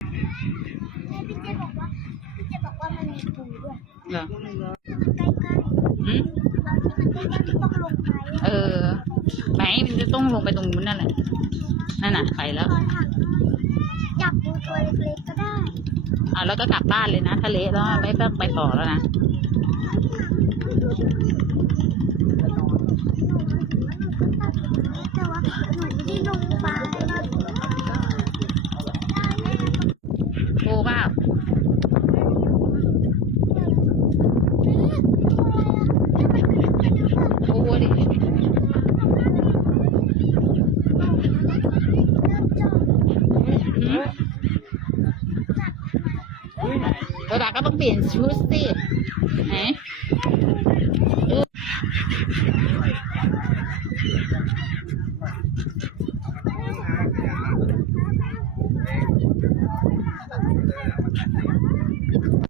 แม่พี่เจบอกว่าพี่เจบอกว่ามันมีปูด้วยเหรอใกล้ๆอืมบางที่มันใกล้ๆมันต้องลงไปเออไหนมันจะต้องลงไปตรงนู้นนั่นแหละนั่นน่ะไปแล้วตอนถังจับปูตัวเล็กๆก็ได้ อะแล้วก็กลับบ้านเลยนะทะเลแล้วไม่ต้องไปต่อแล้วนะ แต่ว่าหนูไม่ได้ลงไป ปูเปล่าปูดิ หืมระดาก็ต้องเปลี่ยนชุดสิ